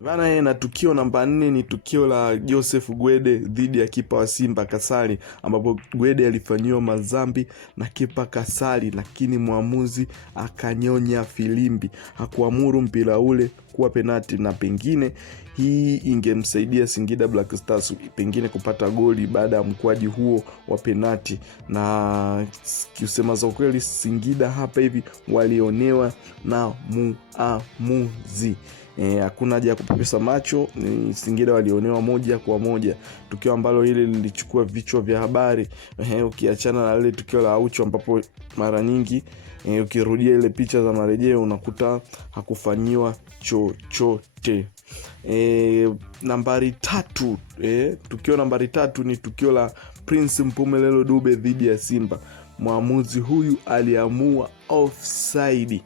Bana, na tukio namba 4 ni tukio la Joseph Gwede dhidi ya kipa wa Simba Kasali, ambapo Gwede alifanyiwa madhambi na kipa Kasali, lakini mwamuzi akanyonya filimbi, hakuamuru mpira ule kuwa penati, na pengine hii ingemsaidia Singida Black Stars pengine kupata goli baada ya mkwaji huo wa penati. Na kusema za ukweli, Singida hapa hivi walionewa na muamuzi. Hakuna haja ya kupepesa macho, ni Singida walionewa moja kwa moja, tukio ambalo hili lilichukua vichwa vya habari. Ukiachana na ile tukio la Aucho ambapo mara nyingi ukirudia ile picha za marejeo unakuta hakufanyiwa chochote. Nambari 3, tukio nambari 3 ni tukio la Prince Mpumelelo Dube dhidi ya Simba. Mwamuzi huyu aliamua offside.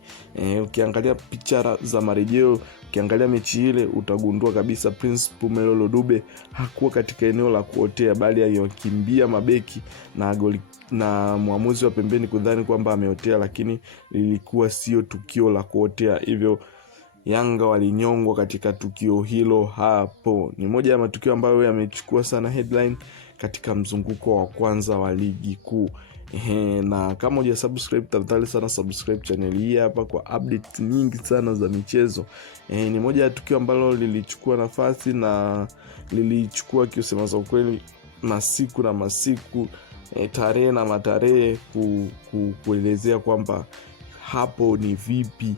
Ukiangalia picha za marejeo, ukiangalia mechi ile utagundua kabisa Prince Mpumelelo Dube hakuwa katika eneo la kuotea, bali aliyokimbia mabeki na mwamuzi wa pembeni kudhani kwamba ameotea, lakini lilikuwa sio tukio la kuotea. Hivyo Yanga walinyongwa katika tukio hilo hapo. Ni moja ya matukio ambayo yamechukua sana headline katika mzunguko wa kwanza wa ligi kuu. Na kama hujasubscribe, tafadhali sana subscribe channel hii hapa kwa updates nyingi sana za michezo. Ni moja ya tukio ambalo lilichukua nafasi na lilichukua kiusema za ukweli masiku na masiku, tarehe na matarehe kuelezea kwamba hapo ni vipi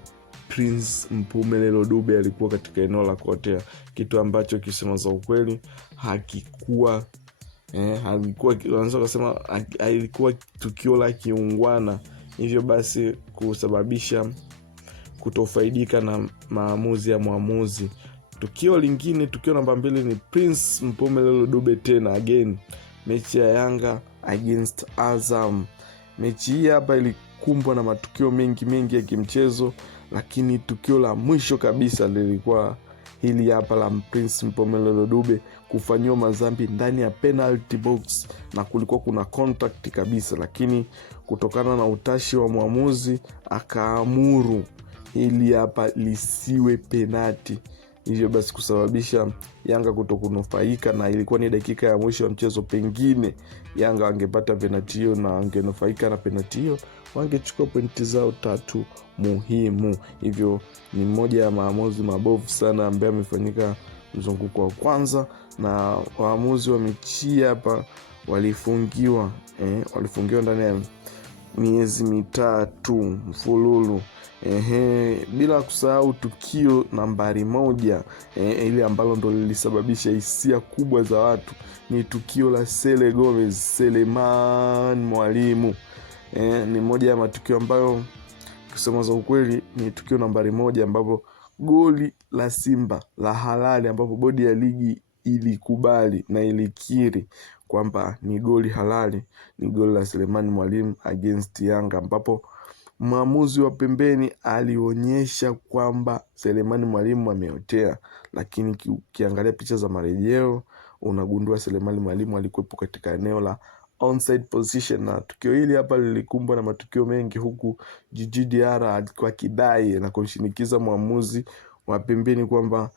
Prince Mpumelelo Dube alikuwa katika eneo la kuotea, kitu ambacho kisema za ukweli hakikuwa ilikuwa tukio la kiungwana, hivyo basi kusababisha kutofaidika na maamuzi ya mwamuzi. Tukio lingine, tukio namba 2 ni Prince Mpumelelo Dube tena again, mechi ya Yanga against Azam. Mechi hii hapa ilikumbwa na matukio mengi ya kimchezo, lakini tukio la mwisho kabisa lilikuwa hili hapa la Prince Mpumelelo Dube kufanyiwa madhambi ndani ya penalty box, na kulikuwa kuna contact kabisa, lakini kutokana na utashi wa mwamuzi akaamuru hili hapa lisiwe penalty, hivyo basi kusababisha Yanga kutokunufaika, na ilikuwa ni dakika ya mwisho ya mchezo. Pengine Yanga wangepata penalty hiyo na wangenufaika na penalty hiyo, wangechukua pointi zao 3 muhimu. Hivyo ni mmoja ya maamuzi mabovu sana ambaye amefanyika mzunguko wa kwanza, na waamuzi wa mechi hapa walifungiwa ndani ya miezi 3 mfululu. Bila kusahau tukio nambari 1, ile ambalo ndo lilisababisha hisia kubwa za watu, ni tukio la Sele Gomez, Selemani Mwalimu. Ni moja ya matukio ambayo kusema za ukweli ni tukio nambari 1, ambapo goli la Simba la halali, ambapo bodi ya ligi ilikubali na ilikiri kwamba ni goli halali, ni goli la Selemani Mwalimu against Yanga, ambapo mwamuzi wa pembeni alionyesha kwamba Selemani Mwalimu ameotea, lakini ukiangalia picha za marejeo unagundua Selemani Mwalimu alikuwepo katika eneo la onside position. Na tukio hili hapa lilikumbwa na matukio mengi, huku Djigui Diarra alikuwa kidai na kumshinikiza mwamuzi wa pembeni kwamba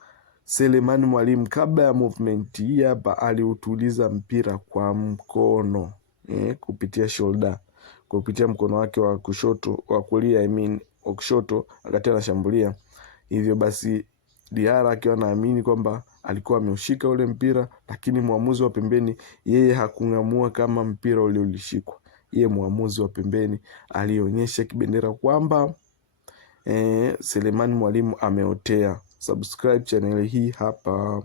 Selemani Mwalimu kabla ya movement hii hapa aliutuliza mpira kwa mkono, kupitia shoulder, kupitia mkono wake wa kushoto, wa kulia wa kushoto, akati anashambulia. Hivyo basi Diarra akiwa naamini kwamba alikuwa ameushika ule mpira, lakini mwamuzi wa pembeni yeye hakungamua kama mpira ule ulishikwa. Yeye mwamuzi wa pembeni alionyesha kibendera kwamba Selemani Mwalimu ameotea. Subscribe channel hii hapa.